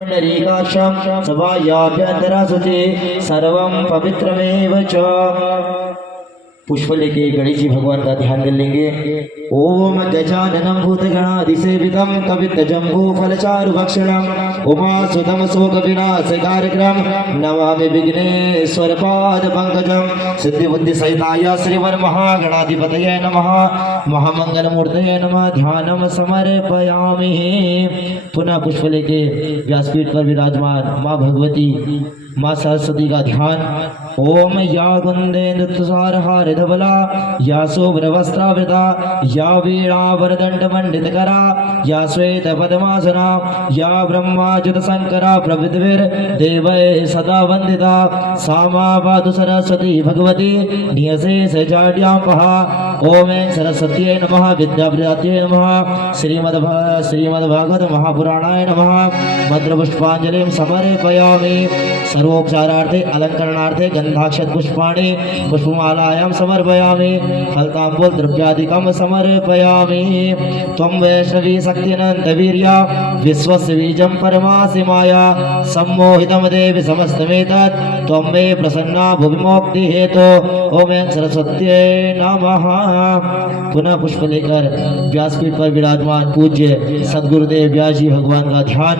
पुंडरीकाक्षं सभायाभ्यन्तरा शुचि सर्वं पवित्रमेव च। पुष्प लेके गणेश जी भगवान का ध्यान कर लेंगे। ओम गजाननं भूतगणाधिसेवितं कवित्तजम्बू फलचारु भक्षणं उमासुतं शोकविनाशकारकं नमामि विघ्नेश्वर पाद पंकजं। सिद्धिबुद्धि सहिताय श्रीमन्महागणाधिपतये नमः। महामंगलमूर्तये नमः। ध्यानं समर्पयामि। पुनः पुष्प लेके व्यासपीठ पर विराजमान माँ भगवती माँ सरस्वती का ध्यान। ओम या कुंदेन्दु तुषार हार धवला या शुभ्र वस्त्रावृता या वीणा वरदंड मंडित करा या श्वेत पद्मासना या ब्रह्माच्युत शंकरा प्रभृतिभिर देवै सदा वंदिता सामा पातु सरस्वती भगवती नियशेष जाड्यापहा। ओम सरस्वत्यै नमः। विद्याप्रदात्यै नमः। श्रीमद्भागवत महापुराणाय नमः। मंत्रपुष्पांजलिं समर्पयामि। सर्वोपचारार्थे अलंकरणार्थे गंधाक्षत पुष्पाणि पुष्पमालायां समर्पयामि। फलतांबूल द्रव्यादिकं समर्पयामि। त्वं वैष्णवी शक्तिनंत वीर्या विश्वस्य बीजं परमासि माया सम्मोहितं देवि समस्तमेतत् त्वं मे प्रसन्ना भुवि मोक्ति हेतु। ओम सरस्वत्यै नमः। पुनः पुष्प लेकर व्यासपीठ पर विराजमान पूज्य सद्गुरुदेव व्यास जी भगवान का ध्यान।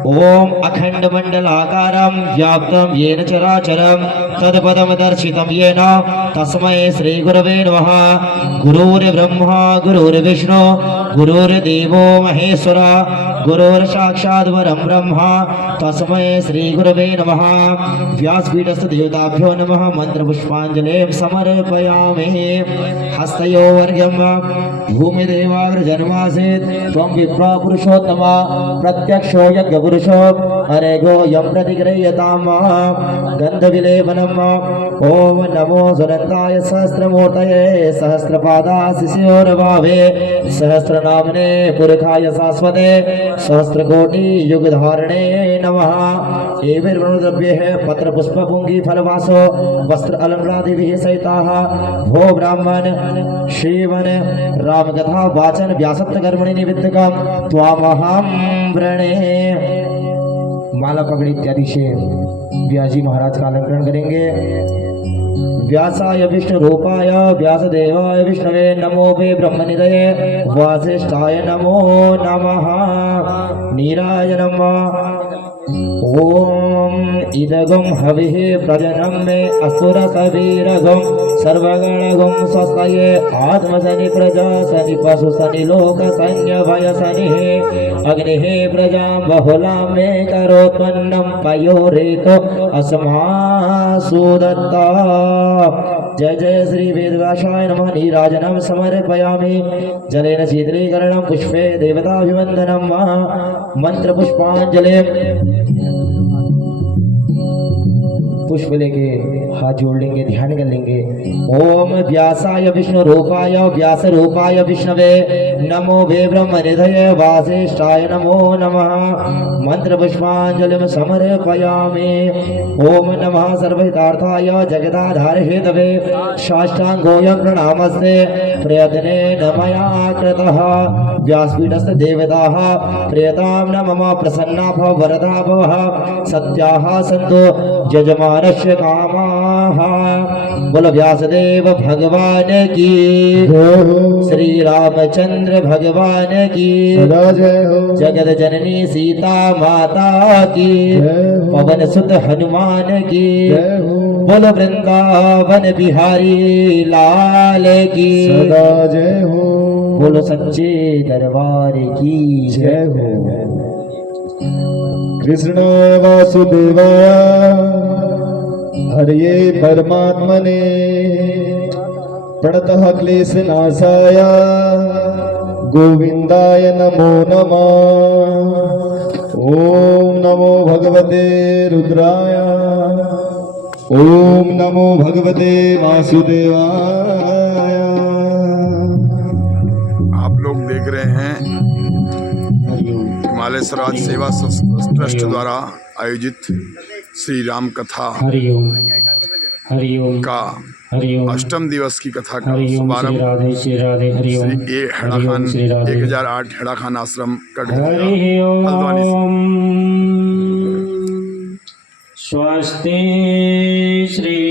ओम अखंड मंडलाकारं व्याप्तं येन चराचरं तत्पदं दर्शितं येन तस्मै श्री गुरवे नमः। गुरुर्ब्रह्मा गुरुर्विष्णु गुरुर्देवो महेश्वर गुरुर्साक्षात् परं ब्रह्म तस्मै श्री गुरवे नमः। व्यासपीठस्थ देवताभ्यो नमः। मंत्रपुष्पांजलिं समर्पयामि। हस्तयोर्घ्यं भूमिदेवाग्रजन्मासीत् त्वं विप्रा पुरुषोत्तम प्रत्यक्षो यज्ञपुरुषो अरेगो यं प्रतिगृह्यताम् गन्धविलेपनम्। ओम नमो सुनन्दाय सहस्रमूर्तये सहस्रपादाशिशोर्भावे सहस्रनामने पुरुषाय शाश्वते सहस्रकोटि युगधारणे नमः। एभिर्वृणुद्रव्यैः पत्रपुष्पपुङ्गी फलवासो वस्त्र अलङ्कारादिभिः सहिताः भो ब्राह्मण श्रीवन रामकथा वाचन व्यासत्वकर्मणि निमित्तकं त्वामहं वृणे। माला पगड़ी इत्यादि से व्यास जी महाराज का अलंकरण करेंगे। व्यासाय विष्णु रूपाय व्यासदेवाय विष्णवे नमो वे ब्रह्मनिधये वासिष्ठाय नमो नमः। नीराजनम्। ओम इदगम हविः प्रजनम मे असुरसवीरगम सर्वगणगम स्वस्तये आत्मसनि प्रजा सनि पशु सनि लोक सैन्य भय सनि अग्निः प्रजा बहुला मे करोत्पन्नं पयोरेतो अस्मासु दत्ता। जय जय श्री वेदव्यासाय नमः। नीराजनं समर्पयामि। जलेन शीतलीकरणं पुष्पे देवताभिवन्दनं। मंत्र पुष्पांजलि। पुष्प लेके हाथ जोड़ लेंगे ध्यान कर लेंगे। ओम व्यासाय विष्णु रूपाय व्यास रूपाय विष्णवे नमो वे ब्रह्मनिधये वासिष्ठाय नमो नमः। मंत्र पुष्पांजलिं समर्पयामि। ओम नमः सर्वहितार्थाय जगदाधार हेतवे साष्टांगोऽयं प्रणामस्ते प्रयत्नेन मया कृतः। व्यासपीठस्थ देवताः प्रियतां न मम प्रसन्ना भव वरदा भवः सत्याः सन्तु यजमानस्य कामाः। बोल व्यासदेव भगवान की श्री रामचंद्र भगवान की जगत जननी सीता माता की पवन सुत हनुमान की बोल वृंदावन बिहारी लाल की जय हो। बोलो सच्चे दरबार की जय हो। कृष्ण वासुदेवाय हरे परमात्मने प्रणतः क्लेशनाशाय गोविंदाय नमो नमः। ओम नमो भगवते रुद्राय ओम नमो भगवते वासुदेवाय। आप लोग देख रहे हैं हिमालय स्वराज सेवा ट्रस्ट द्वारा आयोजित श्री राम कथा का अष्टम दिवस की कथा का शुभारंभ श्री हेड़ा खान 1008 हेड़ा खान आश्रम हल्द्वानी से। स्वस्ति श्री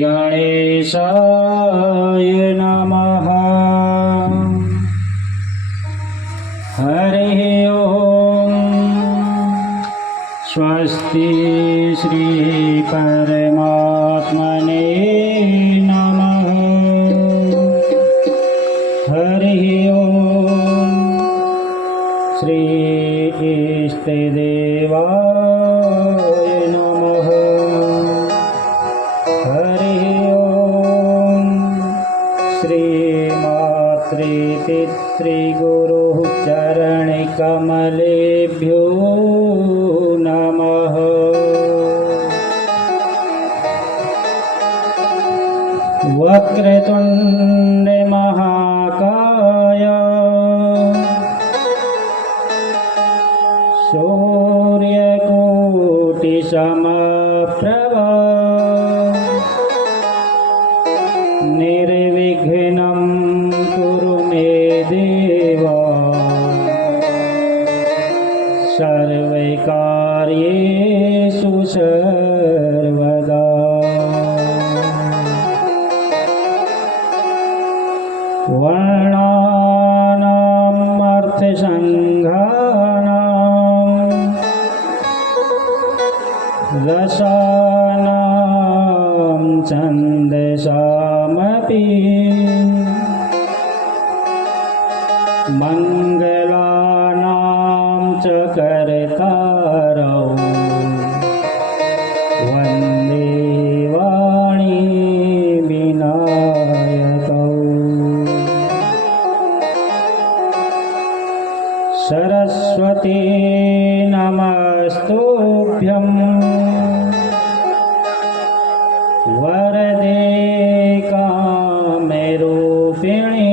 गणेशाय नमः। हरि ओम। स्वस्ति श्री परमात्मने नमः। हरि ओम। श्री इष्टदेवाय नमः। हरि ओम। श्री मातृपितृगुरुः चरणकमलेभ्यो नमः। वक्रतुण्ड महाकाय सूर्यकोटि समप्रभा निर्विघ्नं कुरु मे देवा सर्वकार्येषु सर्वदा। वर्णानाम् अर्थसङ्घानाम् रसानां छन्दसामपि मङ्गलानां च कर्तारौ वन्दे वाणी विनायकौ। सरस्वती नमस्तुभ्यं वरदे कामरूपिणी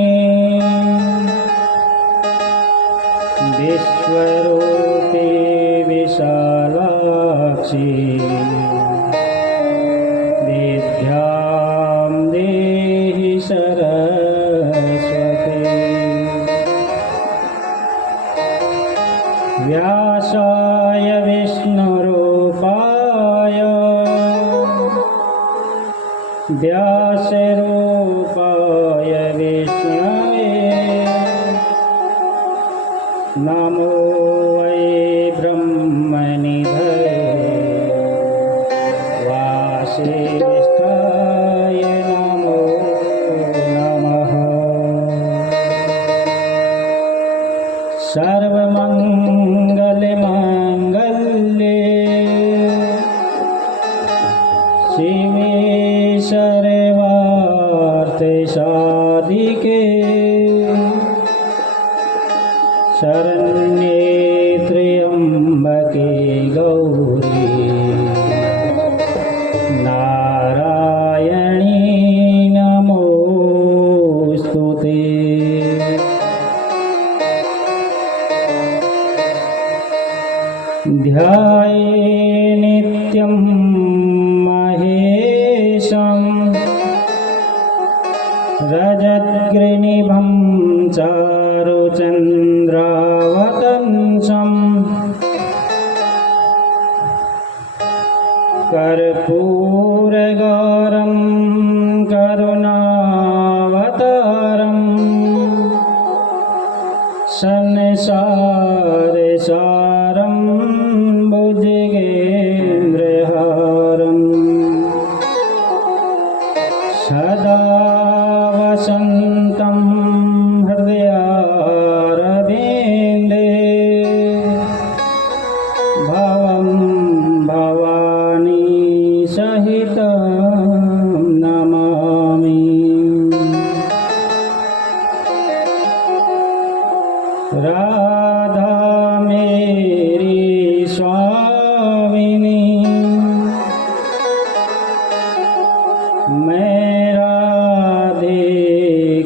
विश्वरूपी विशालाक्षी विद्यां देहि सरस्वती। व्यासाय विष्णुरूपाय व्यासरूपाय विष्णवे नमो वै ब्रह्मनिधये वासिष्ठाय नमो नमः। सर्वमङ्गलमाङ्गल्ये शिवे सर्वार्थसाधिके शरण्ये त्र्यम्बके गौरी नारायणी नमोस्तुते। ध्याये नित्यं महेशं रजतग्रनिभं चारुचन्द्रावतंसं कर्पूरगौरं करुणावतारं संसारसारं भुजगेन्द्रहारं सदा वसन्तं हृदयारविन्दे भवं भवानी सहितं नमामि। राधा मेरी स्वामिनी मैं राधे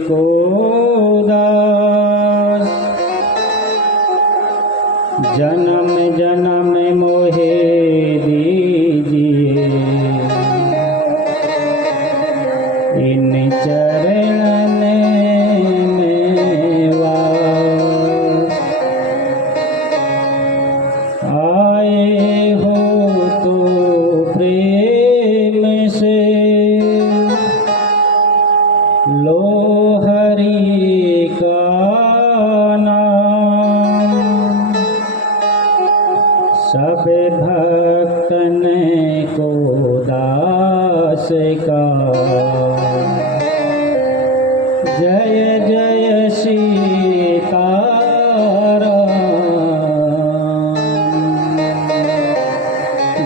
को दास जन्म जन्म मोहे दीजिए इन चरण में वास। आए हो तो सब भक्तन को दास का जय जय सीताराम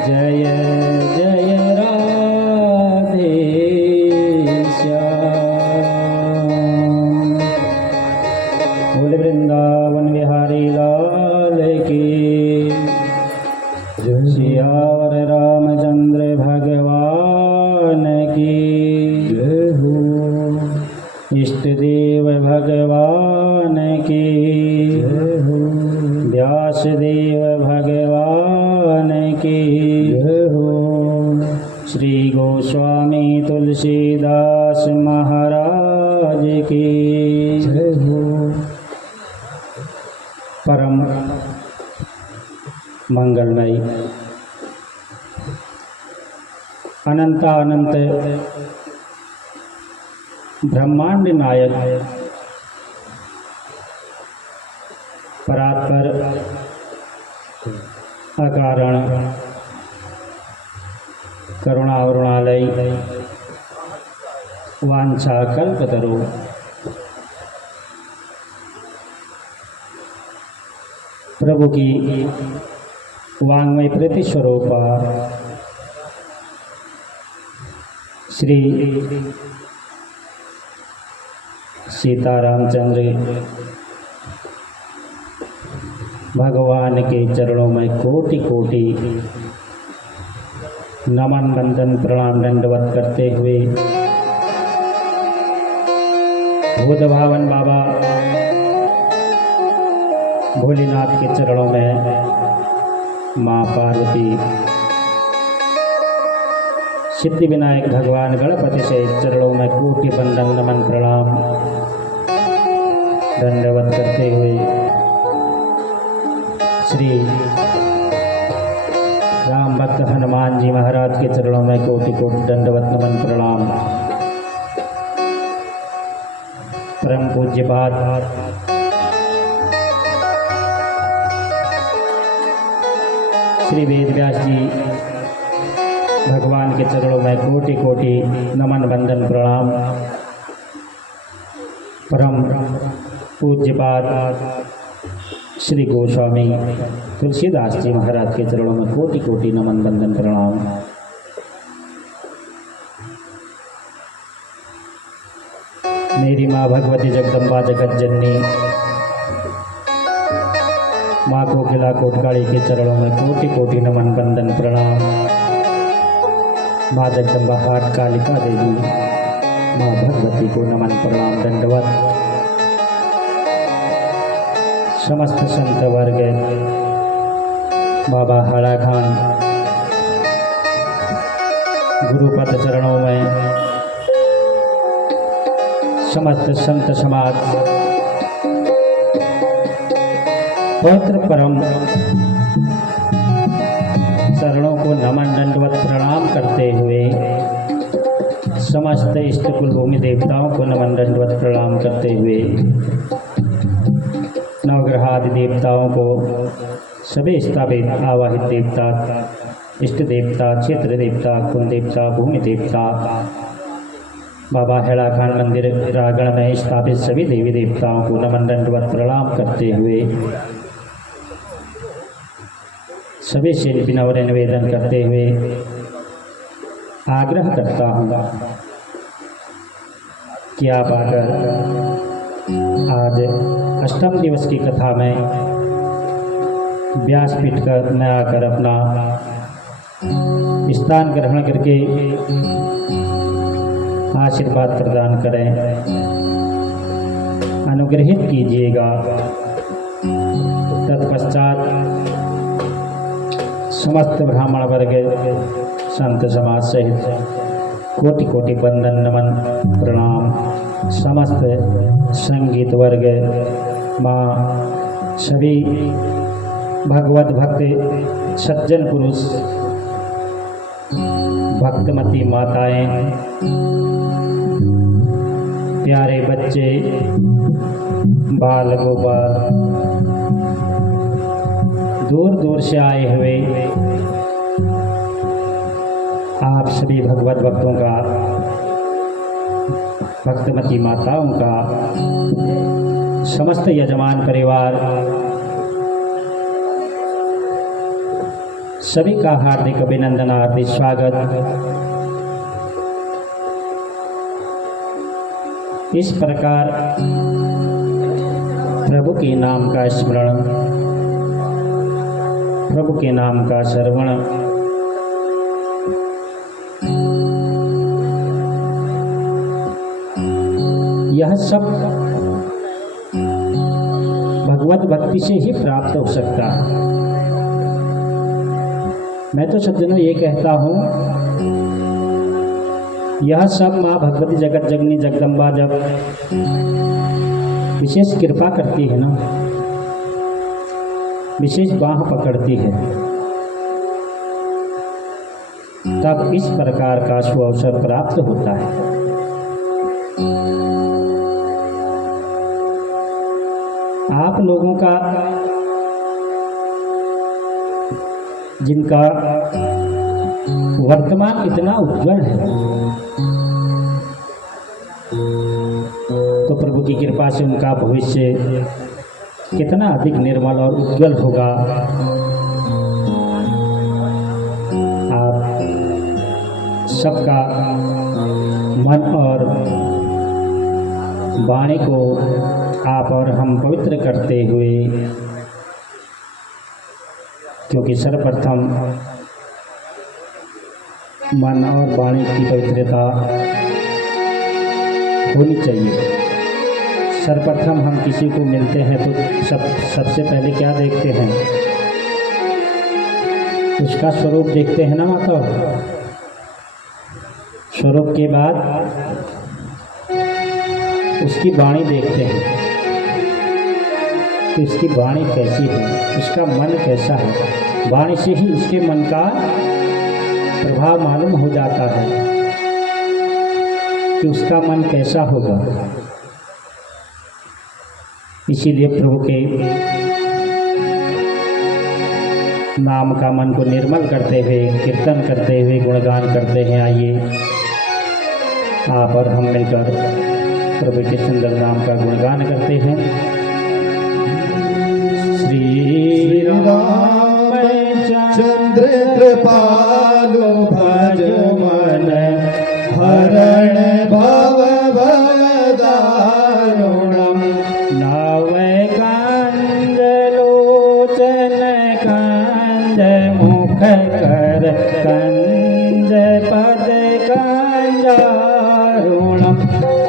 जय जय राधे श्याम बोल वृंदावन बिहारी लाल की सियावर रामचंद्र भगवान की जय हो इष्ट देव भगवान की जय हो व्यास देव भगवान की जय हो श्री गोस्वामी तुलसीदास महाराज की जय हो परम मंगलमय अनंत ब्रह्मांड नायक परात्पर अकारण करुणावरुणालय वांछा कल्पतरु प्रभु की वांग्मय प्रतिस्वरूपा श्री सीतारामचंद्र भगवान के चरणों में कोटि कोटि नमन वंदन प्रणाम दंडवत करते हुए बुद्ध भावन बाबा भोलेनाथ के चरणों में माँ पार्वती सिद्धि विनायक भगवान गणपति से चरणों में कोटि बंदन नमन प्रणाम दंडवत करते हुए श्री राम भक्त हनुमान जी महाराज के चरणों में कोटि कोटि दंडवत नमन प्रणाम परम पूज्यपाद श्री वेद व्यास जी भगवान के चरणों में कोटि कोटि नमन वंदन प्रणाम परम पूज्यपाद श्री गोस्वामी तुलसीदास जी महाराज के चरणों में कोटि कोटि नमन वंदन प्रणाम। मेरी माँ भगवती जगदम्बा जगत जननी माँ कोकिला कोटकाली के चरणों में कोटि कोटि नमन वंदन प्रणाम। माँ जगदम्बा हाट कालिका देवी माँ भगवती को नमन प्रणाम दंडवत। समस्त संत वर्ग बाबा हाड़ा खान गुरुपद चरणों में समस्त संत समाज पवित्र परम चरणों को नमन दंडवत प्रणाम करते हुए समस्त इष्ट कुल भूमि देवताओं को नमन दंडवत प्रणाम करते हुए नवग्रहादि देवताओं को सभी स्थापित आवाहित देवता इष्ट देवता क्षेत्र देवता कुल देवता भूमि देवता बाबा हेड़ा खान मंदिर रागण में स्थापित सभी देवी देवताओं को नमन दंडवत प्रणाम करते हुए सभी से विनम्र निवेदन करते हुए आग्रह करता हूँ कि आप आकर आज अष्टम दिवस की कथा में व्यासपीठ में आकर अपना स्थान ग्रहण करके आशीर्वाद प्रदान करें, अनुग्रहित कीजिएगा। तत्पश्चात समस्त ब्राह्मण वर्ग संत समाज सहित कोटि कोटि वंदन नमन प्रणाम। समस्त संगीत वर्ग माँ सभी भगवत भक्त सज्जन पुरुष भक्तमती माताएं प्यारे बच्चे बाल गोपाल दूर दूर से आए हुए आप सभी भगवत भक्तों का, भक्तमती माताओं का, समस्त यजमान परिवार सभी का हार्दिक अभिनंदन, हार्दिक स्वागत। इस प्रकार प्रभु के नाम का स्मरण, प्रभु के नाम का श्रवण, यह सब भगवत भक्ति से ही प्राप्त हो सकता है। मैं तो सज्जनों ये कहता हूँ, यह सब माँ भगवती जगत जगनी जगदम्बा जब विशेष कृपा करती है ना, विशेष बाह पकड़ती है, तब इस प्रकार का शुभ अवसर प्राप्त होता है। आप लोगों का, जिनका वर्तमान इतना उज्जवल है, तो प्रभु की कृपा से उनका भविष्य कितना अधिक निर्मल और उज्जवल होगा। आप सबका मन और वाणी को आप और हम पवित्र करते हुए, क्योंकि सर्वप्रथम मन और वाणी की पवित्रता होनी चाहिए। सर्वप्रथम हम किसी को मिलते हैं तो सबसे पहले क्या देखते हैं? उसका स्वरूप देखते हैं ना माता। स्वरूप के बाद उसकी वाणी देखते हैं कि उसकी वाणी कैसी है, उसका मन कैसा है। वाणी से ही उसके मन का प्रभाव मालूम हो जाता है कि उसका मन कैसा होगा। इसीलिए प्रभु के नाम का मन को निर्मल करते हुए, कीर्तन करते हुए, गुणगान करते हैं। आइए आप और हम मिलकर प्रभु के सुंदर नाम का गुणगान करते हैं। श्री राम चंद्र कृपालु भज मन हरण भव दारुणम नव कांद लोचन कांद मुख कर कंद पद कांजारुणम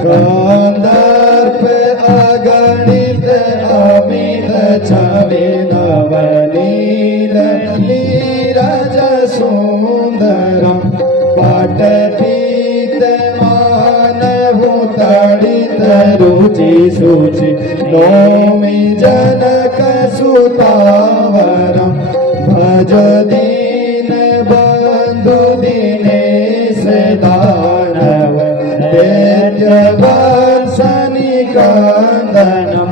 कांदर्प अगणित अमित छवि नवनील नीरज सुंदरम पटपीत मानहु तड़ित रुचि सुचि नौमि जनक सुतावरम भज दीन बंधु दिनेश दानव दैत्य वंशनि कंदनम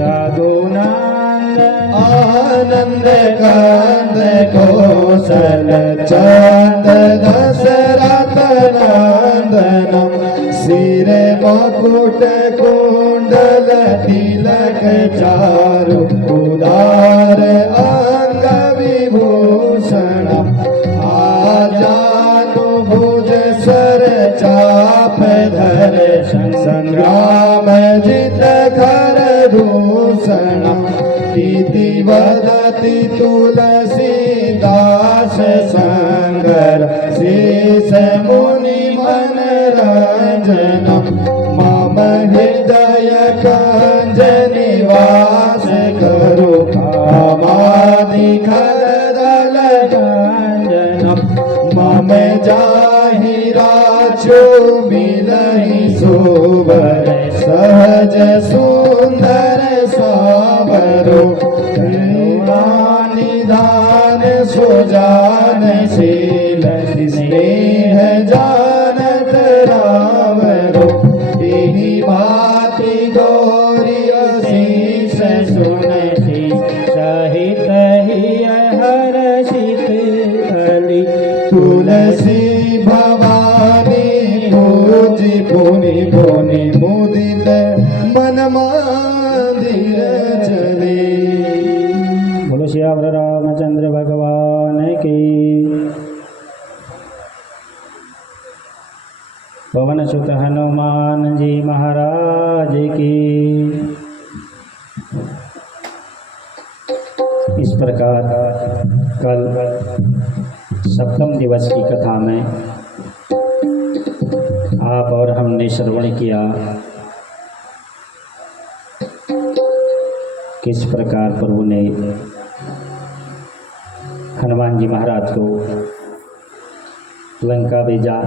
रघुनंदन आनंद कंद कौशल चंद दशरथ नंदनम सिर मकुट कुंडल तिलक चारु उदार अंग विभूषणम आजानु भुज सर चाप धर संग्राम जित खर दूषणम इति वदति तुलसीदास संगर शेष मुनि मन रंजनम मम हृदय कंज निवास करो कामादि खरदल कंजनम मम जाहि राचो मिलहि सोबर सहज सुंदर सावरो निदान सुजान शील स्नेह जानत रावरो एहि भांति गौरी अशीष सुनहि सहित ही हर्षित अली तुलसी की, पवन सुत हनुमान जी महाराज की। इस प्रकार कल सप्तम दिवस की कथा में आप और हमने श्रवण किया किस प्रकार प्रभु ने हनुमान जी महाराज को लंका भेजा।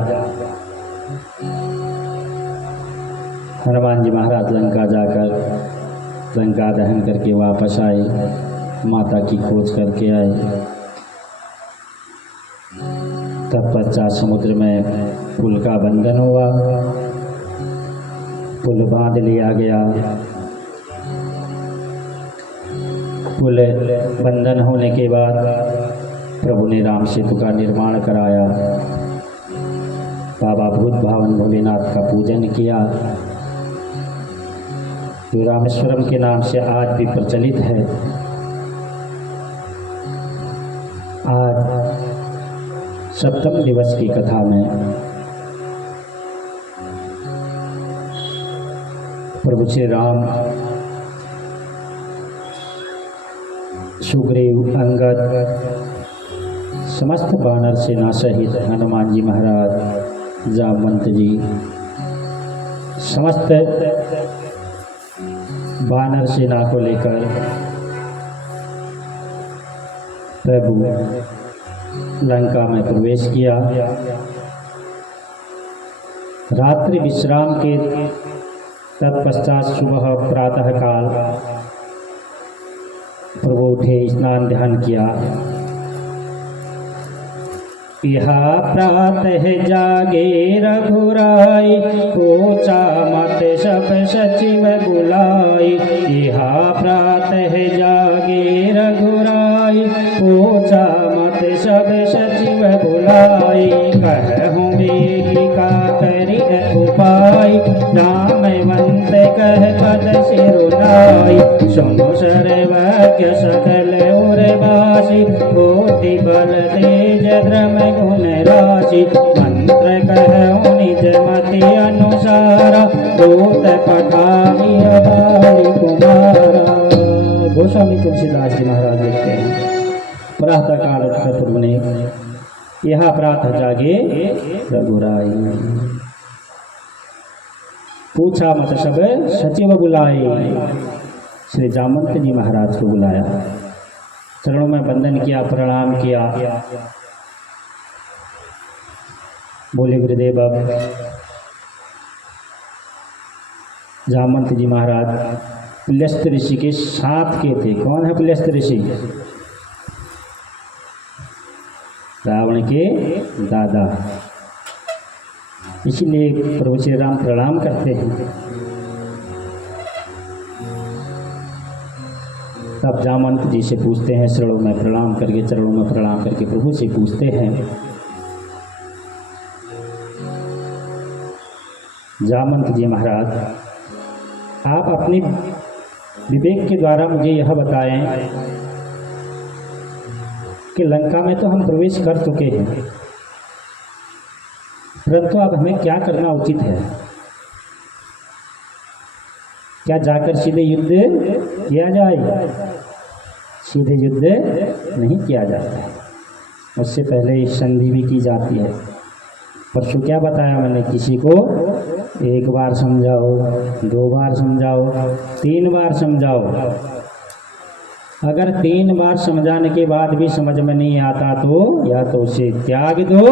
हनुमान जी महाराज लंका जाकर लंका दहन करके वापस आए, माता की खोज करके आए। तत्पश्चात समुद्र में पुल का बंधन हुआ, पुल बांध लिया गया। पुल बंधन होने के बाद प्रभु ने राम सेतु का निर्माण कराया, बाबा भूत भावन भोलेनाथ का पूजन किया, जो रामेश्वरम के नाम से आज भी प्रचलित है। आज सप्तम दिवस की कथा में प्रभु श्री राम सुग्रीव, अंगद, समस्त वानर सेना सहित हनुमान जी महाराज, जामवंत जी, समस्त वानर सेना को लेकर प्रभु लंका में प्रवेश किया। रात्रि विश्राम के तत्पश्चात सुबह प्रातः काल प्रभु उठे, स्नान ध्यान किया। इहा प्रातः जागे रघुराई, पूछा मत सब सचिव बुलाई। इहा प्रातः जागे रघुराई, पूछा मत सब सचिव बुलाई। कहूँ बेगी का करी उपाय, नामवंत कह पद सिरुनाई। सुनो सर्वज्ञ सकल उर्वासी, कोटि बल तेज द्रम गुण राशि। मंत्र कहूँ निज मति अनुसारा, दूत पठाई अदारी कुमारा। गोस्वामी तुलसीदास जी महाराज लिखते हैं, प्रातः काल उठकर प्रभु ने यह प्रातः जागे रघुराई, पूछा मत सब सचिव बुलाए। श्री जामवंत जी महाराज को बुलाया, चरणों में वंदन किया, प्रणाम किया। बोले गुरुदेव। अब जामवंत जी महाराज पुलस्त्य ऋषि के साथ के थे। कौन है पुलस्त्य ऋषि? रावण के दादा। इसलिए प्रभु श्री राम प्रणाम करते हैं। तब जामवंत जी से पूछते हैं, चरणों में प्रणाम करके प्रभु से पूछते हैं, जामवंत जी महाराज, आप अपने विवेक के द्वारा मुझे यह बताएं कि लंका में तो हम प्रवेश कर चुके हैं, परंतु अब हमें क्या करना उचित है? क्या जाकर सीधे युद्ध किया जाए? सीधे युद्ध नहीं किया जाता है, उससे पहले संधि भी की जाती है। परसों क्या बताया मैंने? किसी को एक बार समझाओ, 2 बार समझाओ, 3 बार समझाओ। अगर 3 बार समझाने के बाद भी समझ में नहीं आता तो या तो उसे त्याग दो,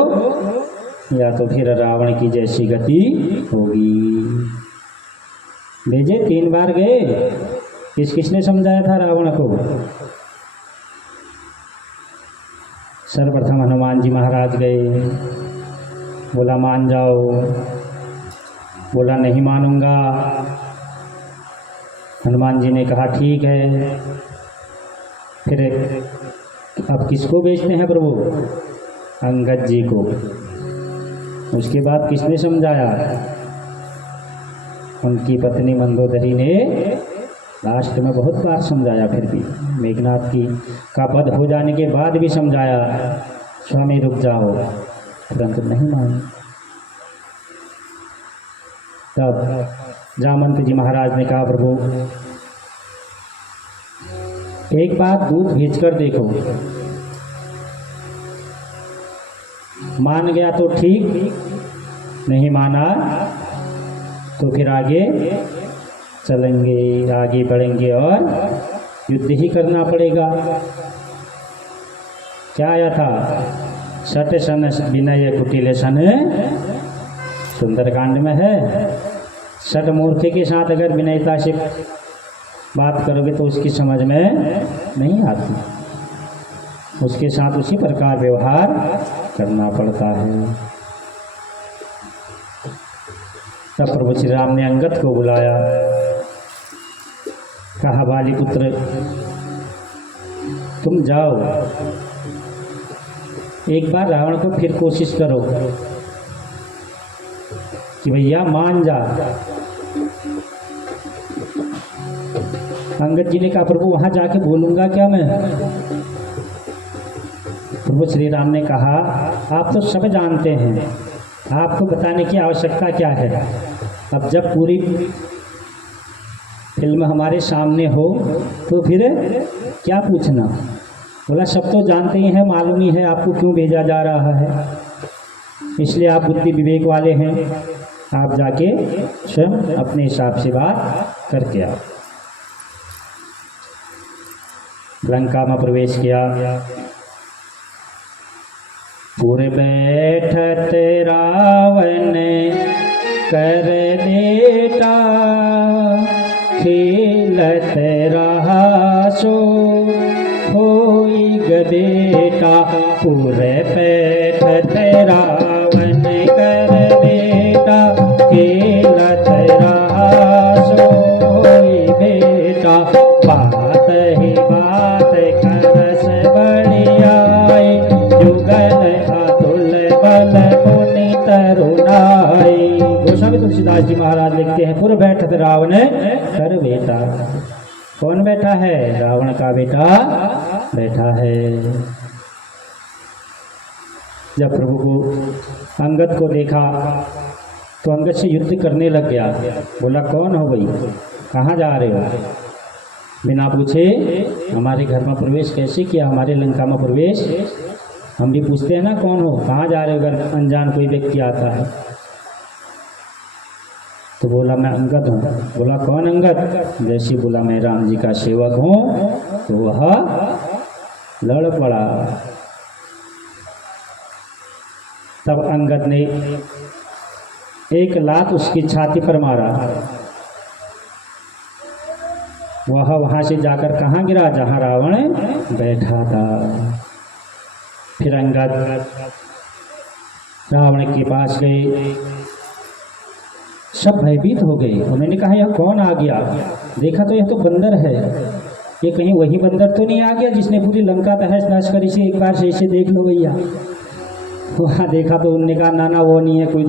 या तो फिर रावण की जैसी गति होगी। भेजे 3 बार गए, किसने समझाया था रावण को? सर्वप्रथम हनुमान जी महाराज गए, बोला मान जाओ, बोला नहीं मानूंगा। हनुमान जी ने कहा ठीक है। फिर अब किसको भेजते हैं प्रभु? अंगद जी को। उसके बाद किसने समझाया? उनकी पत्नी मंदोदरी ने लास्ट में बहुत बार समझाया, फिर भी मेघनाथ की का पद हो जाने के बाद भी समझाया, स्वामी रुक जाओ, परंतु नहीं माने। तब जामवंत जी महाराज ने कहा, प्रभु एक बार दूध भेजकर देखो, मान गया तो ठीक, नहीं माना तो फिर आगे चलेंगे, आगे बढ़ेंगे और युद्ध ही करना पड़ेगा। क्या आया था? सट सन विनय कुटिल सन, सुंदरकांड में है। सट मूर्ख के साथ अगर विनयता से बात करोगे तो उसकी समझ में नहीं आती, उसके साथ उसी प्रकार व्यवहार करना पड़ता है। तब प्रभु श्री राम ने अंगद को बुलाया, कहा, बाली पुत्र तुम जाओ, एक बार रावण को फिर कोशिश करो कि भैया मान जा। अंगद जी ने कहा, प्रभु वहां जाके बोलूंगा क्या मैं? प्रभु श्री राम ने कहा, आप तो सब जानते हैं, आपको बताने की आवश्यकता क्या है? अब जब पूरी फिल्म हमारे सामने हो तो फिर क्या पूछना? बोला, सब तो जानते ही हैं, मालूम ही है आपको क्यों भेजा जा रहा है, इसलिए आप बुद्धि विवेक वाले हैं, आप जाके स्वयं अपने हिसाब से बात करके आओ। लंका में प्रवेश किया, पूरे बैठत रावण कर देता, खेलत रहा सो होई गदेटा। पूरे बैठत रावण कर देता, खेलत रहा सो होई बेटा। बात ही बात करस बढ़ियाई, जुगल अतुल बल मुनि तरुणाई। गोस्वामी तुलसीदास जी महाराज लिखते हैं, पुर बैठत रावण कर बेटा। कौन बैठा है? रावण का बेटा बैठा है। जब प्रभु को अंगद को देखा तो अंगद से युद्ध करने लग गया। बोला, कौन हो भाई, कहाँ जा रहे हो? बिना पूछे हमारे घर में प्रवेश कैसे किया, हमारे लंका में प्रवेश? हम भी पूछते हैं ना, कौन हो, कहाँ जा रहे हो अगर अनजान कोई व्यक्ति आता है तो। बोला, मैं अंगद हूँ। बोला, कौन अंगद? जैसे बोला, मैं राम जी का सेवक हूँ, तो वह लड़ पड़ा। तब अंगद ने एक लात उसकी छाती पर मारा। वह वहां से जाकर कहाँ गिरा? जहां रावण बैठा था। फिर अंगद रावण के पास गए, सब भयभीत हो गए। उन्होंने कहा, यह कौन आ गया? देखा तो यह तो बंदर है, ये कहीं वही बंदर तो नहीं आ गया जिसने पूरी लंका तहस नहस करी? से एक बार से इसे देख लो भैया। वहाँ देखा तो उन्होंने कहा, ना ना वो नहीं है, कोई